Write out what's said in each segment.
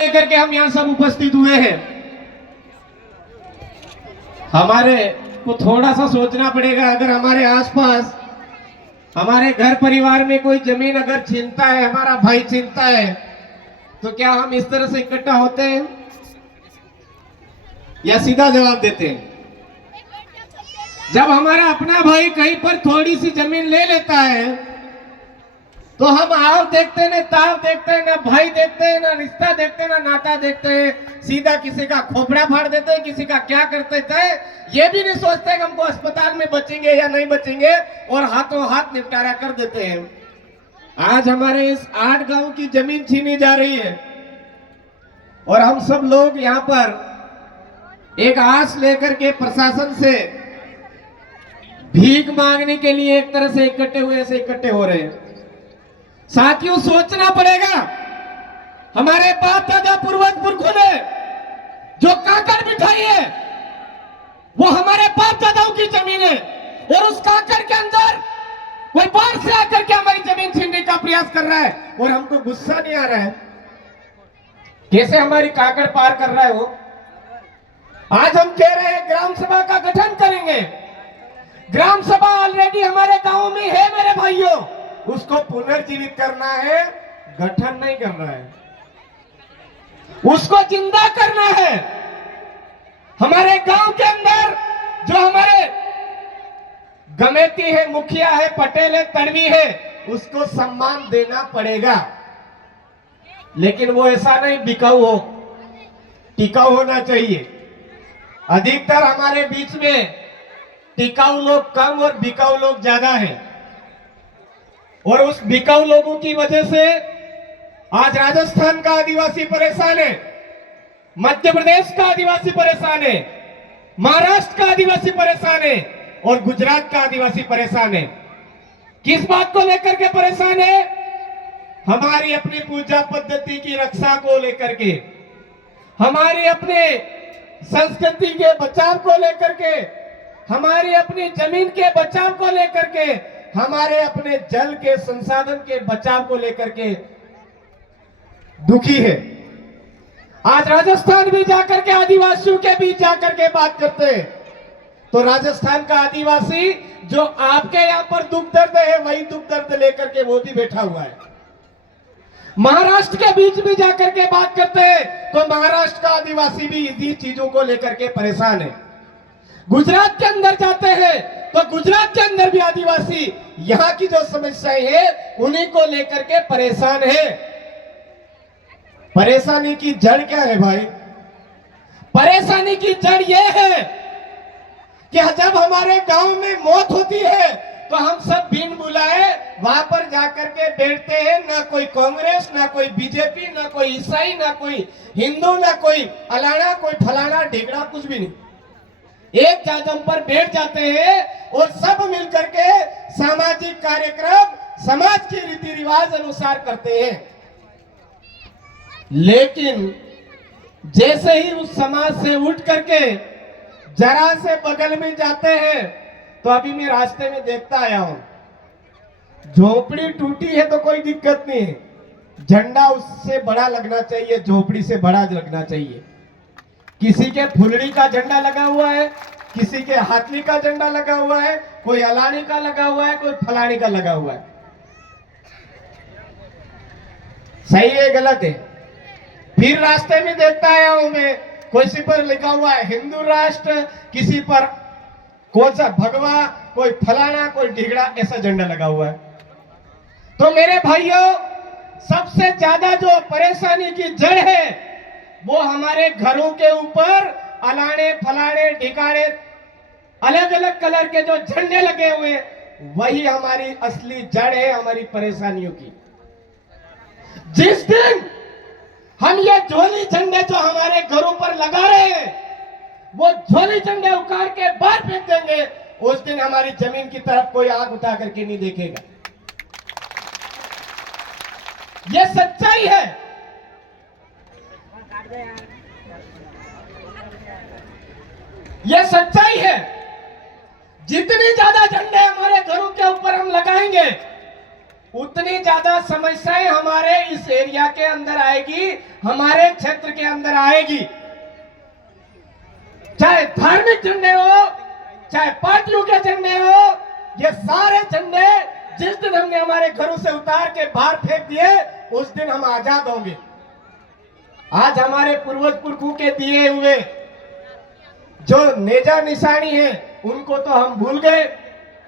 लेकर के हम यहाँ सब उपस्थित हुए हैं। हमारे को थोड़ा सा सोचना पड़ेगा। अगर हमारे आसपास हमारे घर परिवार में कोई जमीन अगर छीनता है, हमारा भाई छीनता है, तो क्या हम इस तरह से इकट्ठा होते हैं या सीधा जवाब देते हैं? जब हमारा अपना भाई कहीं पर थोड़ी सी जमीन ले लेता है तो हम आव देखते हैं, ताव देखते हैं, ना भाई देखते हैं, ना रिश्ता देखते हैं, ना नाता देखते हैं, सीधा किसी का खोपड़ा फाड़ देते हैं, किसी का क्या करते हैं, ये भी नहीं सोचते कि हमको अस्पताल में बचेंगे या नहीं बचेंगे, और हाथों हाथ निपटारा कर देते हैं। आज हमारे इस 8 गांव की जमीन छीनी जा रही है और हम सब लोग यहाँ पर एक आस लेकर के प्रशासन से भीख मांगने के लिए एक तरह से इकट्ठे हो रहे हैं। साथियों, सोचना पड़ेगा। हमारे बाप दादा पूर्वज पुरखों ने जो काकड़ बिठाई है वो हमारे बाप दादाओं की जमीन है, और उस काकड़ के अंदर कोई बाहर से आकर के हमारी जमीन छीनने का प्रयास कर रहा है और हमको गुस्सा नहीं आ रहा है। कैसे हमारी काकड़ पार कर रहा है वो? आज हम कह रहे हैं ग्राम सभा का गठन करेंगे। ग्राम सभा ऑलरेडी हमारे गांव में है मेरे भाइयों, उसको पुनर्जीवित करना है, गठन नहीं करना है, उसको जिंदा करना है। हमारे गांव के अंदर जो हमारे गमेती है, मुखिया है, पटेल है, तड़वी है, उसको सम्मान देना पड़ेगा। लेकिन वो ऐसा नहीं बिकाऊ हो, टिकाऊ होना चाहिए। अधिकतर हमारे बीच में टिकाऊ लोग कम और बिकाऊ लोग ज्यादा हैं, और उस बिकाऊ लोगों की वजह से आज राजस्थान का आदिवासी परेशान है, मध्य प्रदेश का आदिवासी परेशान है, महाराष्ट्र का आदिवासी परेशान है, और गुजरात का आदिवासी परेशान है। किस बात को लेकर के परेशान है? हमारी अपनी पूजा पद्धति की रक्षा को लेकर के, हमारी अपने संस्कृति के बचाव को लेकर के, हमारी अपनी जमीन के बचाव को लेकर के, हमारे अपने जल के संसाधन के बचाव को लेकर के दुखी है। आज राजस्थान भी जाकर के आदिवासियों के बीच जाकर के बात करते हैं, तो राजस्थान का आदिवासी जो आपके यहाँ पर दुख दर्द है, वही दुख दर्द लेकर के वो भी बैठा हुआ है। महाराष्ट्र के बीच भी जाकर के बात करते हैं तो महाराष्ट्र का आदिवासी भी इसी चीजों को लेकर के परेशान है। गुजरात के अंदर जाते हैं तो गुजरात के अंदर भी आदिवासी यहाँ की जो समस्याएं हैं उन्हीं को लेकर के परेशान है। परेशानी की जड़ क्या है भाई? परेशानी की जड़ यह है कि जब हमारे गांव में मौत होती है तो हम सब बिन बुलाए वहां पर जाकर के बैठते हैं। ना कोई कांग्रेस, ना कोई बीजेपी, ना कोई ईसाई, ना कोई हिंदू, ना कोई अलाना, कोई फलाना ढिगड़ा, कुछ भी नहीं। एक जागम पर बैठ जाते हैं और सब मिलकर के सामाजिक कार्यक्रम समाज के रीति रिवाज अनुसार करते हैं। लेकिन जैसे ही उस समाज से उठ करके जरा से बगल में जाते हैं, तो अभी मैं रास्ते में देखता आया हूं, झोपड़ी टूटी है तो कोई दिक्कत नहीं है, झंडा उससे बड़ा लगना चाहिए, झोपड़ी से बड़ा लगना चाहिए। किसी के फुलड़ी का झंडा लगा हुआ है, किसी के हाथली का झंडा लगा हुआ है, कोई अलानी का लगा हुआ है, कोई फलानी का लगा हुआ है। सही है गलत है? फिर रास्ते में देखता आया हूं मैं, किसी पर लिखा हुआ है हिंदू राष्ट्र, किसी पर कौन सा भगवा, कोई फलाना, कोई ढिगड़ा, ऐसा झंडा लगा हुआ है। तो मेरे भाइयों, सबसे ज्यादा जो परेशानी की जड़ है वो हमारे घरों के ऊपर अलाने फलाने ढिकाने अलग अलग कलर के जो झंडे लगे हुए, वही हमारी असली जड़ है हमारी परेशानियों की। जिस दिन हम ये झोली झंडे जो हमारे घरों पर लगा रहे हैं, वो झोली झंडे उखाड़ के बाहर फेंक देंगे, उस दिन हमारी जमीन की तरफ कोई आंख उठा करके नहीं देखेगा। ये सच्चाई है। ये सच्चाई है। जितनी ज्यादा झंडे हमारे घरों के ऊपर हम लगाएंगे, उतनी ज्यादा समस्याएं हमारे इस एरिया के अंदर आएगी, हमारे क्षेत्र के अंदर आएगी। चाहे धार्मिक झंडे हो, चाहे पार्टियों के झंडे हो, ये सारे झंडे जिस दिन हमने हमारे घरों से उतार के बाहर फेंक दिए, उस दिन हम आजाद होंगे। आज हमारे पूर्वज पुरखों के दिए हुए जो नेजा निशानी है, उनको तो हम भूल गए,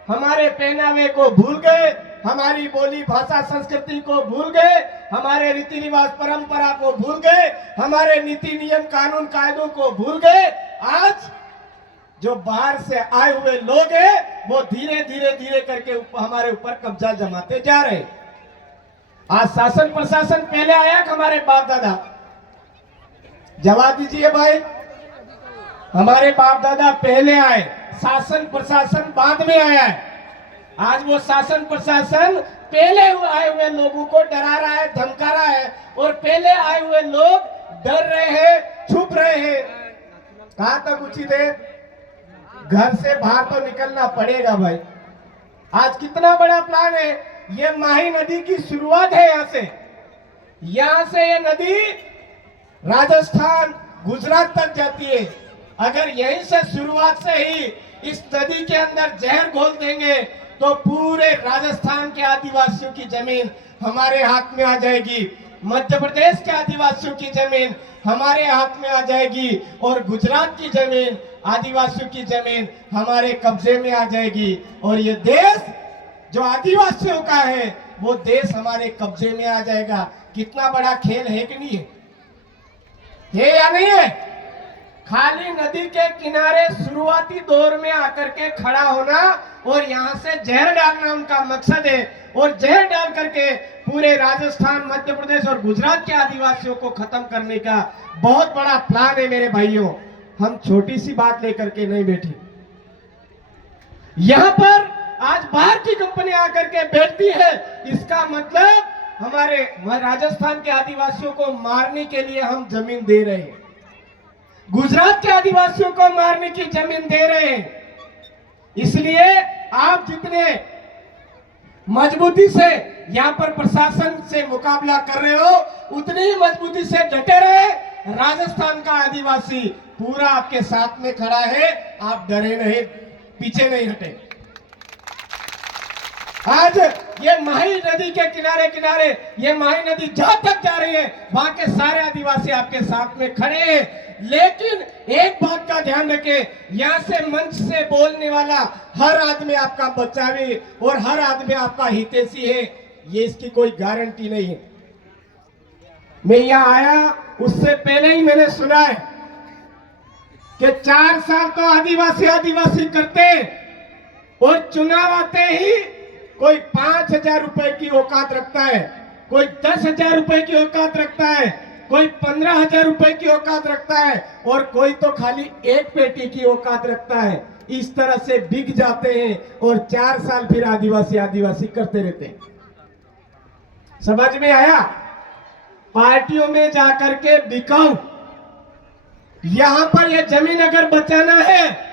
हमारे पहनावे को भूल गए, हमारी बोली भाषा संस्कृति को भूल गए, हमारे रीति रिवाज परंपरा को भूल गए, हमारे नीति नियम कानून कायदों को भूल गए। आज जो बाहर से आए हुए लोग हैं, वो धीरे धीरे धीरे करके हमारे ऊपर कब्जा जमाते जा रहे। आज शासन प्रशासन पहले आया कि हमारे बाप दादा? जवाब दीजिए भाई। हमारे बाप दादा पहले आए, शासन प्रशासन बाद में आया है। आज वो शासन प्रशासन पहले आए हुए लोगों को डरा रहा है, धमका रहा है, और पहले आए हुए लोग डर रहे हैं, छुप रहे हैं। कहां तक उचित है? घर से बाहर तो निकलना पड़ेगा भाई। आज कितना बड़ा प्लान है। ये माही नदी की शुरुआत है। यहां से ये नदी राजस्थान गुजरात तक जाती है। अगर यहीं से शुरुआत से ही इस नदी के अंदर जहर घोल देंगे तो पूरे राजस्थान के आदिवासियों की जमीन हमारे हाथ में आ जाएगी, मध्य प्रदेश के आदिवासियों की जमीन हमारे हाथ में आ जाएगी, और गुजरात की जमीन, आदिवासियों की जमीन हमारे कब्जे में आ जाएगी। और ये देश जो आदिवासियों का है, वो देश हमारे कब्जे में आ जाएगा। कितना बड़ा खेल है कि नहीं है या नहीं है? खाली नदी के किनारे शुरुआती दौर में आकर के खड़ा होना और यहां से जहर डालना उनका मकसद है, और जहर डाल करके पूरे राजस्थान, मध्य प्रदेश और गुजरात के आदिवासियों को खत्म करने का बहुत बड़ा प्लान है मेरे भाइयों। हम छोटी सी बात लेकर के नहीं बैठे। यहां पर आज बाहर की कंपनी आकर के बैठती है, इसका मतलब हमारे राजस्थान के आदिवासियों को मारने के लिए हम जमीन दे रहे हैं, गुजरात के आदिवासियों को मारने की जमीन दे रहे हैं। इसलिए आप जितने मजबूती से यहां पर प्रशासन से मुकाबला कर रहे हो, उतनी ही मजबूती से डटे रहे। राजस्थान का आदिवासी पूरा आपके साथ में खड़ा है, आप डरे नहीं, पीछे नहीं हटे। आज ये माही नदी के किनारे किनारे, ये माही नदी जहां तक जा रही है, वहां के सारे आदिवासी आपके साथ में खड़े हैं। लेकिन एक बात का ध्यान रखें, यहां से मंच से बोलने वाला हर आदमी आपका बच्चा भी और हर आदमी आपका हितैषी है, ये इसकी कोई गारंटी नहीं है। मैं यहां आया उससे पहले ही मैंने सुना है कि 4 साल तो आदिवासी आदिवासी करते, और चुनाव आते ही कोई 5,000 रुपए की औकात रखता है, कोई 10,000 रुपए की औकात रखता है, कोई 15,000 रुपए की औकात रखता है, और कोई तो खाली एक पेटी की औकात रखता है। इस तरह से बिक जाते हैं और 4 साल फिर आदिवासी आदिवासी करते रहते हैं। समझ में आया? पार्टियों में जाकर के बिकाऊ। यहां पर यह जमीन अगर बचाना है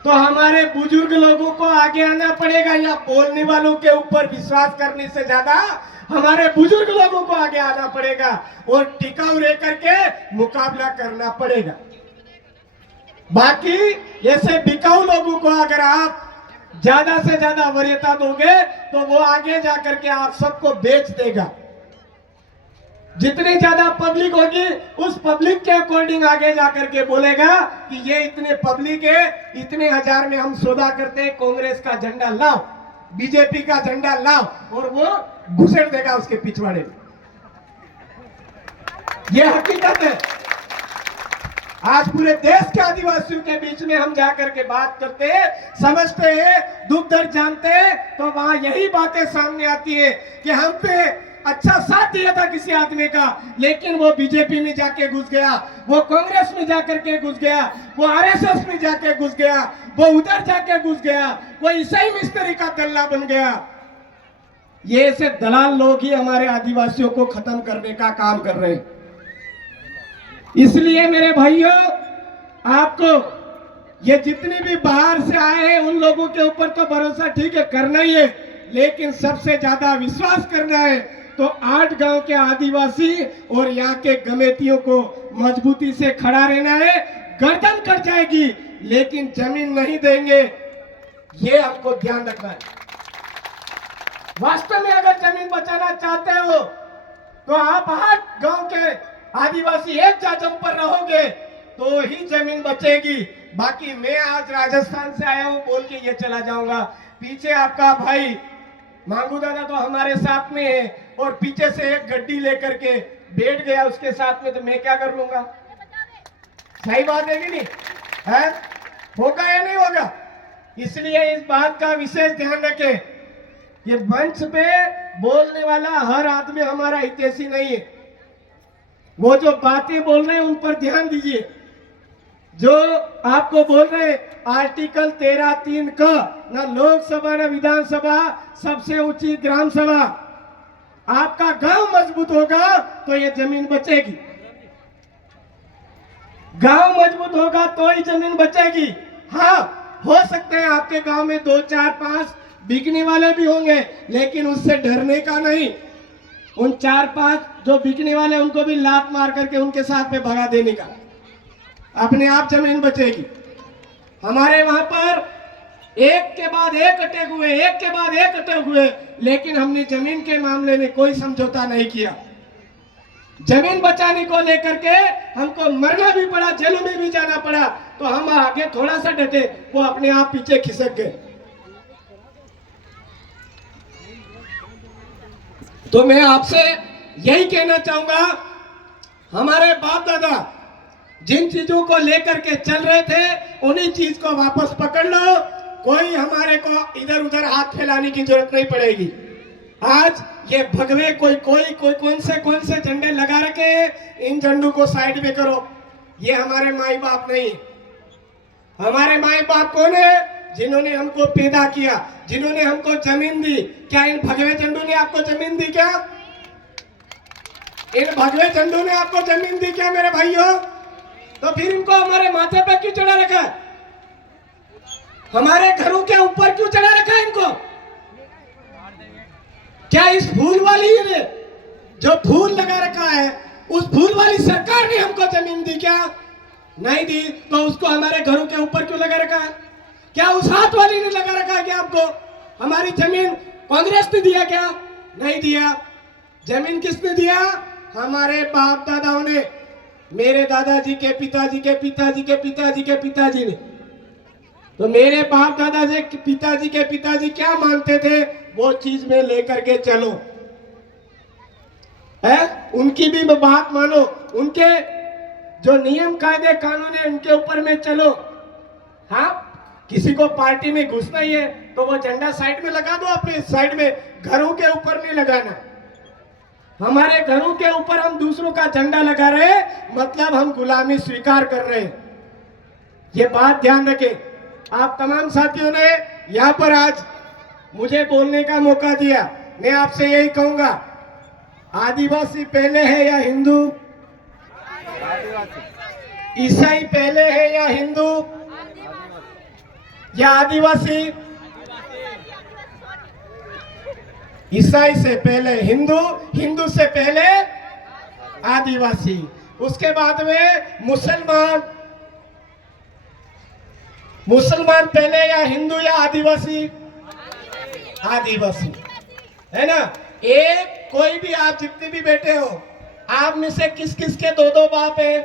तो हमारे बुजुर्ग लोगों को आगे आना पड़ेगा, या बोलने वालों के ऊपर विश्वास करने से ज्यादा हमारे बुजुर्ग लोगों को आगे आना पड़ेगा और टिकाऊ रह करके मुकाबला करना पड़ेगा। बाकी ऐसे बिकाऊ लोगों को अगर आप ज्यादा से ज्यादा वरीयता दोगे तो वो आगे जाकर के आप सबको बेच देगा। जितनी ज्यादा पब्लिक होगी, उस पब्लिक के अकॉर्डिंग आगे जाकर के बोलेगा कि ये इतने पब्लिक है, इतने हजार में हम सौदा करते हैं, कांग्रेस का झंडा लाओ, बीजेपी का झंडा लाओ, और वो घुसेड़ देगा उसके पिछवाड़े में। ये हकीकत है। आज पूरे देश के आदिवासियों के बीच में हम जाकर के बात करते हैं, समझते हैं, दुख दर्द जानते हैं, तो वहां यही बातें सामने आती है कि हम पे अच्छा साथ दिया था किसी आदमी का, लेकिन वो बीजेपी में जाके घुस गया, वो कांग्रेस में जाकर के घुस गया, वो आरएसएस में जाके घुस गया, वो उधर जाके घुस गया, वो ईसाई मिस्त्री का दल्ला बन गया। ये ऐसे दलाल लोग ही हमारे आदिवासियों को खत्म करने का काम कर रहे हैं। इसलिए मेरे भाइयों, आपको ये जितने भी बाहर से आए हैं उन लोगों के ऊपर तो भरोसा ठीक है करना ही है, लेकिन सबसे ज्यादा विश्वास करना है तो 8 गांव के आदिवासी और यहाँ के गमेतियों को मजबूती से खड़ा रहना है। गर्दन कट जाएगी लेकिन जमीन नहीं देंगे, ये हमको ध्यान रखना है। वास्तव में अगर जमीन बचाना चाहते हो तो आप 8 गांव के आदिवासी एक जाजम पर रहोगे तो ही जमीन बचेगी। बाकी मैं आज राजस्थान से आया हूं बोल के ये चला जाऊंगा, पीछे आपका भाई मांगू दादा तो हमारे साथ में है और पीछे से एक गड्डी लेकर के बैठ गया उसके साथ में, तो मैं क्या कर लूंगा? सही बात है कि नहीं है? होगा या नहीं होगा? इसलिए इस बात का विशेष ध्यान रखें, ये मंच पे बोलने वाला हर आदमी हमारा हितैषी नहीं है। वो जो बातें बोल रहे हैं उन पर ध्यान दीजिए। जो आपको बोल रहे आर्टिकल 13(3) का, ना लोकसभा ना विधानसभा, सबसे ऊंची ग्राम सभा, आपका गांव मजबूत होगा तो ये जमीन बचेगी। गांव मजबूत होगा तो ही जमीन बचेगी। हाँ, हो सकते हैं आपके गांव में 2, 4, 5 बिकने वाले भी होंगे, लेकिन उससे डरने का नहीं। उन 4-5 जो बिकने वाले उनको भी लात मार करके उनके साथ में भगा देने का, अपने आप जमीन बचेगी। हमारे वहां पर एक के बाद एक अटैक हुए, एक के बाद एक अटैक हुए, लेकिन हमने जमीन के मामले में कोई समझौता नहीं किया। जमीन बचाने को लेकर के हमको मरना भी पड़ा, जेलों में भी जाना पड़ा, तो हम आगे थोड़ा सा डटे, वो अपने आप पीछे खिसक गए। तो मैं आपसे यही कहना चाहूंगा, हमारे बाप दादा जिन चीजों को लेकर के चल रहे थे उन्हीं चीज को वापस पकड़ लो। कोई हमारे को इधर उधर हाथ फैलाने की जरूरत नहीं पड़ेगी। आज ये भगवे कोई कौन से झंडे लगा रखे, इन झंडों को साइड में करो। ये हमारे माई बाप नहीं। हमारे माई बाप कौन है? जिन्होंने हमको पैदा किया, जिन्होंने हमको जमीन दी। क्या इन भगवे झंडों ने आपको जमीन दी क्या? इन भगवे झंडों ने आपको जमीन दी क्या मेरे भाइयों? तो फिर इनको हमारे माथे पर क्यों चढ़ा रखा है? हमारे घरों के ऊपर क्यों चढ़ा रखा है इनको? क्या इस फूल वाली ने जो फूल लगा रखा है, उस फूल वाली सरकार ने हमको जमीन दी क्या? नहीं दी, तो उसको हमारे घरों के ऊपर क्यों लगा रखा है? क्या उस हाथ वाली ने लगा रखा है क्या आपको? हमारी जमीन कांग्रेस ने दिया क्या? नहीं दिया। जमीन किसने दिया? हमारे बाप दादाओं ने, मेरे दादाजी के पिताजी के पिताजी के पिताजी के पिताजी ने। तो मेरे बाप दादाजी के पिताजी क्या मानते थे, वो चीज में लेकर के चलो, है? उनकी भी बात मानो, उनके जो नियम कायदे कानून है उनके ऊपर में चलो। हाँ, किसी को पार्टी में घुसना ही है तो वो झंडा साइड में लगा दो, अपने साइड में, घरों के ऊपर नहीं लगाना। हमारे घरों के ऊपर हम दूसरों का झंडा लगा रहे, मतलब हम गुलामी स्वीकार कर रहे हैं। ये बात ध्यान रखें। आप तमाम साथियों ने यहाँ पर आज मुझे बोलने का मौका दिया। मैं आपसे यही कहूंगा, आदिवासी पहले है या हिंदू? ईसाई पहले है या हिंदू या आदिवासी? ईसाई से पहले हिंदू, हिंदू से पहले आदिवासी, उसके बाद में मुसलमान। मुसलमान पहले या हिंदू या आदिवासी? आदिवासी, है ना? एक कोई भी, आप जितने भी बैठे हो, आप में से किस किस के 2-2 बाप है?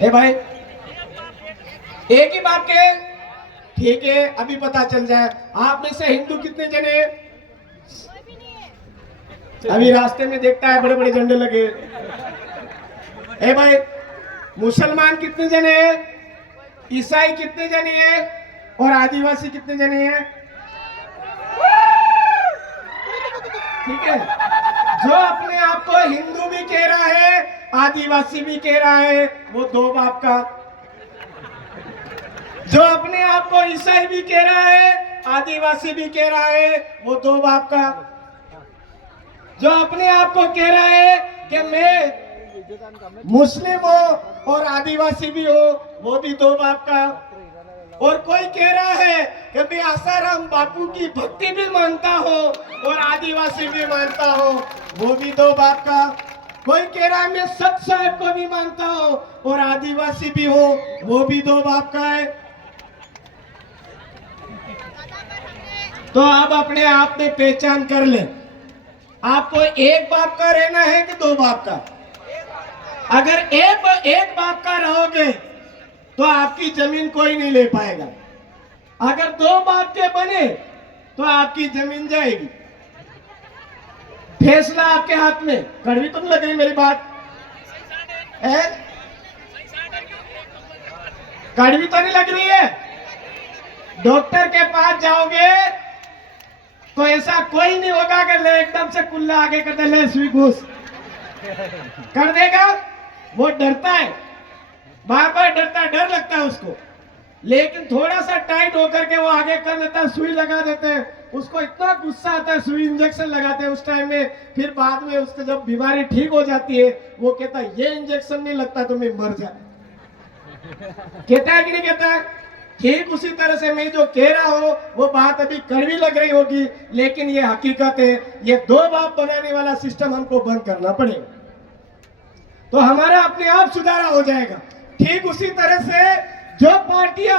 ए भाई, एक ही बाप के? ठीक है, अभी पता चल जाए। आप में से हिंदू कितने जने? अभी रास्ते में देखता है बड़े बड़े झंडे लगे। ए भाई, मुसलमान कितने जने हैं? ईसाई कितने जने हैं? और आदिवासी कितने जने हैं? ठीक है। जो अपने आप को हिंदू भी कह रहा है, आदिवासी भी कह रहा है, वो 2 बाप का। जो अपने आप को ईसाई भी कह रहा है, आदिवासी भी कह रहा है, वो 2 बाप का। जो अपने आप को कह रहा है कि मैं मुस्लिम हो और आदिवासी भी हो, वो भी 2 बाप का। और कोई कह रहा है कि मैं आसाराम बापू की भक्ति भी मानता हूँ और आदिवासी भी मानता हूँ, वो भी दो बाप का। कोई कह रहा है मैं सत साहब को भी मानता हूँ और आदिवासी भी हूँ, वो भी दो बाप का है। तो आप अपने आप में पहचान कर ले, आपको एक बाप का रहना है कि दो बाप का। अगर एक बाप का रहोगे तो आपकी जमीन कोई नहीं ले पाएगा। अगर दो बाप के बने तो आपकी जमीन जाएगी। फैसला आपके हाथ में। कड़वी तो नहीं लग रही मेरी बात है? कड़वी तो नहीं लग रही है? डॉक्टर के पास जाओगे तो ऐसा कोई नहीं होगा कि ले एकदम से कुल्ला आगे कर दे, ले सुई घूस कर देगा। वो डरता है, बार बार डरता है, डर लगता है उसको, लेकिन थोड़ा सा टाइट होकर के वो आगे कर लेता है, सुई लगा देते हैं। उसको इतना गुस्सा आता है, सुई इंजेक्शन लगाते हैं उस टाइम में। फिर बाद में उसको जब बीमारी ठीक हो जाती है वो कहता है ये इंजेक्शन नहीं लगता तो मैं मर जाता। कहता है कि नहीं कहता है? ठीक उसी तरह से मैं जो कह रहा हूं वो बात अभी कड़वी लग रही होगी, लेकिन ये हकीकत है। ये दो बाप बनाने वाला सिस्टम हमको बंद करना पड़ेगा, तो हमारा अपने आप सुधारा हो जाएगा। ठीक उसी तरह से जो पार्टियां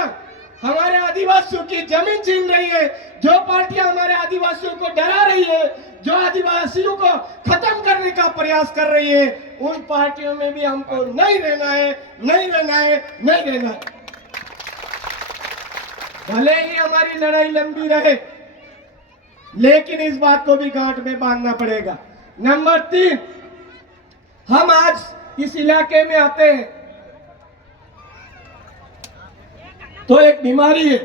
हमारे आदिवासियों की जमीन छीन रही है, जो पार्टियां हमारे आदिवासियों को डरा रही है, जो आदिवासियों को खत्म करने का प्रयास कर रही है, उन पार्टियों में भी हमको नहीं रहना है, नहीं रहना है, नहीं रहना है। भले ही हमारी लड़ाई लंबी रहे, लेकिन इस बात को भी गांठ में बांधना पड़ेगा। नंबर 3, हम आज इस इलाके में आते हैं तो एक बीमारी है,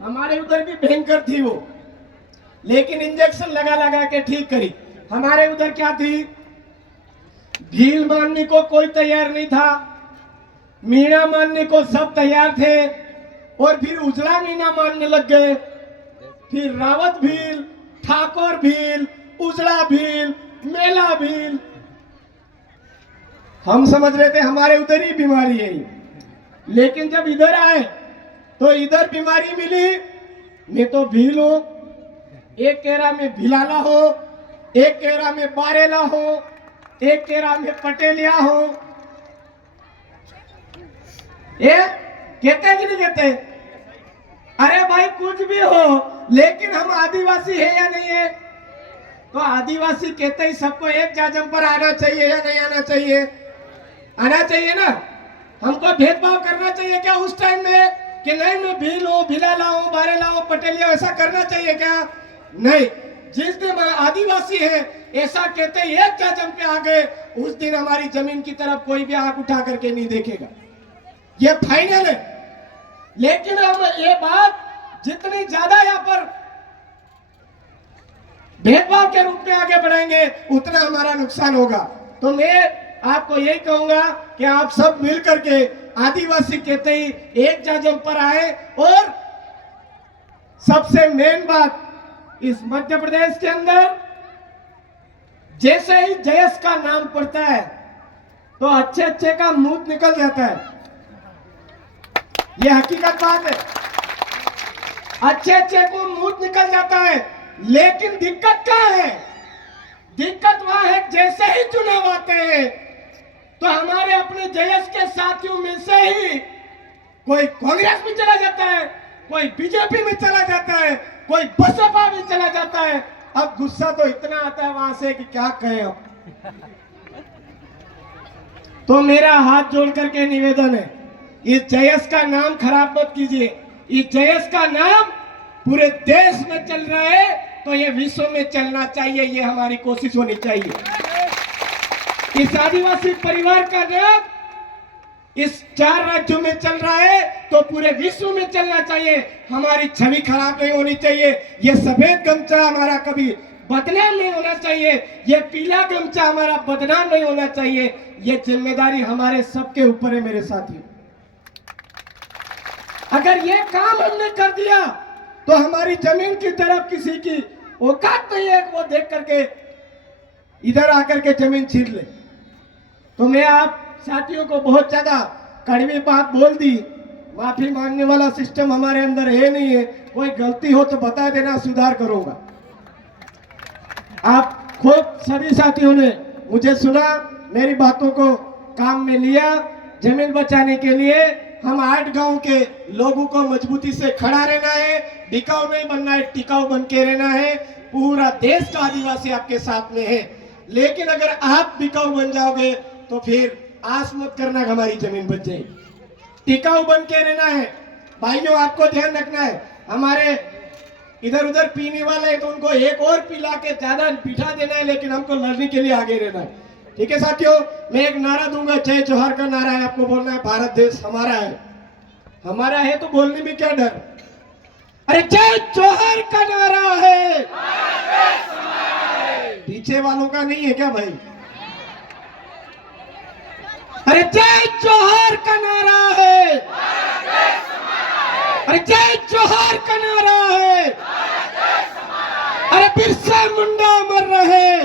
हमारे उधर भी भयंकर थी वो, लेकिन इंजेक्शन लगा लगा के ठीक करी। हमारे उधर क्या थी, भील मानने को कोई तैयार नहीं था, मीणा मानने को सब तैयार थे, और फिर उजला मीणा मानने लग गए, फिर रावत भील, ठाकुर भील, उजला भील, मेला भील। हम समझ रहे थे हमारे उधर ही बीमारी है, लेकिन जब इधर आए तो इधर बीमारी मिली। मैं तो भील हूं, एक कह रहा मैं भिलाला हो, एक कह रहा मैं बारेला हो, एक कह रहा मैं पटेलिया हो। ये कहते कि नहीं कहते? अरे भाई कुछ भी हो, लेकिन हम आदिवासी है या नहीं है? तो आदिवासी कहते ही सबको एक जाजम पर आना चाहिए या नहीं आना चाहिए? आना चाहिए ना। हमको भेदभाव करना चाहिए क्या उस टाइम में कि नहीं मैं भील हूं, भिलाला हूं, बारेला हूं, पटेलिया, ऐसा करना चाहिए क्या? नहीं। जिस दिन आदिवासी है ऐसा कहते ही एक जाजम पे आ गए, उस दिन हमारी जमीन की तरफ कोई भी आंख उठा करके नहीं देखेगा, ये फाइनल है। लेकिन हम ये बात जितनी ज्यादा यहाँ पर भेदभाव के रूप में आगे बढ़ेंगे उतना हमारा नुकसान होगा। तो मैं आपको यही कहूंगा कि आप सब मिल करके आदिवासी कहते ही एक जाजम पर आए। और सबसे मेन बात, इस मध्य प्रदेश के अंदर जैसे ही जयस का नाम पड़ता है तो अच्छे अच्छे का मुंह निकल जाता है, यह हकीकत बात है। अच्छे अच्छे को मुंह निकल जाता है, लेकिन दिक्कत क्या है? दिक्कत वहां है जैसे ही चुनाव आते हैं तो हमारे अपने जयस के साथियों में से ही कोई कांग्रेस में चला जाता है, कोई बीजेपी में चला जाता है, कोई बसपा में चला जाता है। अब गुस्सा तो इतना आता है वहां से कि क्या कहे अब। तो मेरा हाथ जोड़ करके निवेदन है, इस जयस का नाम खराब मत कीजिए। इस जयस का नाम पूरे देश में चल रहा है तो ये विश्व में चलना चाहिए, ये हमारी कोशिश होनी चाहिए। इस आदिवासी परिवार का नाम इस 4 राज्यों में चल रहा है तो पूरे विश्व में चलना चाहिए। हमारी छवि खराब नहीं होनी चाहिए। ये सफेद गमछा हमारा कभी बदनाम नहीं होना चाहिए, ये पीला गमछा हमारा बदनाम नहीं होना चाहिए। ये जिम्मेदारी हमारे सबके ऊपर है मेरे साथियों। अगर ये काम हमने कर दिया तो हमारी जमीन की तरफ किसी की औकात नहीं है वो देख करके इधर आकर के जमीन छीन ले। तो मैं आप साथियों को बहुत ज्यादा कड़वी बात बोल दी, माफी मांगने वाला सिस्टम हमारे अंदर है नहीं है। कोई गलती हो तो बता देना, सुधार करूंगा। आप खूब सभी साथियों ने मुझे सुना, मेरी बातों को काम में लिया। जमीन बचाने के लिए हम 8 गांव के लोगों को मजबूती से खड़ा रहना है, बिकाऊ नहीं बनना है, टिकाऊ बन के रहना है। पूरा देश का आदिवासी आपके साथ में है, लेकिन अगर आप बिकाऊ बन जाओगे तो फिर आस मत करना हमारी जमीन बच जाएगी। टिकाऊ बन के रहना है भाइयों, आपको ध्यान रखना है। हमारे इधर उधर पीने वाले हैं तो उनको एक और पिला के ज्यादा पिठा देना है, लेकिन हमको लड़ने के लिए आगे रहना है। ठीक है साथियों, मैं एक नारा दूंगा, जय जोहार का नारा है। आपको बोलना है भारत देश हमारा है। हमारा है तो बोलने में क्या डर। अरे जय जोहार का नारा है, पीछे वालों का नहीं है क्या भाई? अरे जय जोहार का नारा है, अरे जय जोहार का नारा है। अरे बिरसा मुंडा अमर रहे,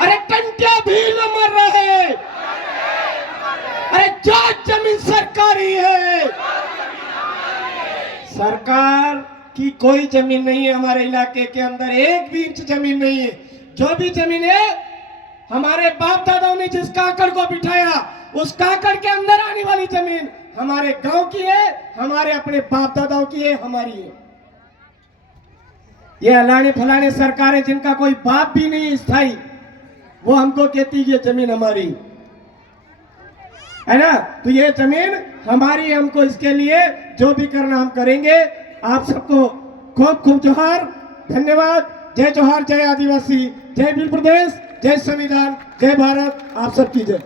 अरे टंटिया भील अमर रहे। अरे जो जमीन सरकारी है, सरकार की कोई जमीन नहीं है हमारे इलाके के अंदर, एक भी इंच जमीन नहीं है। जो भी जमीन है हमारे बाप दादाओं ने जिस काकड़ को बिठाया, उस काकड़ के अंदर आने वाली जमीन हमारे गांव की है, हमारे अपने बाप दादाओं की है, हमारी है। ये अलाने फलाने सरकारें जिनका कोई बाप भी नहीं स्थायी, वो हमको कहती है जमीन हमारी है ना। तो ये जमीन हमारी है, हमको इसके लिए जो भी करना हम करेंगे। आप सबको खूब खूब जोहार, धन्यवाद। जय जोहार, जय आदिवासी, जय भील प्रदेश, जय संविधान, जय भारत। आप सबकी जय।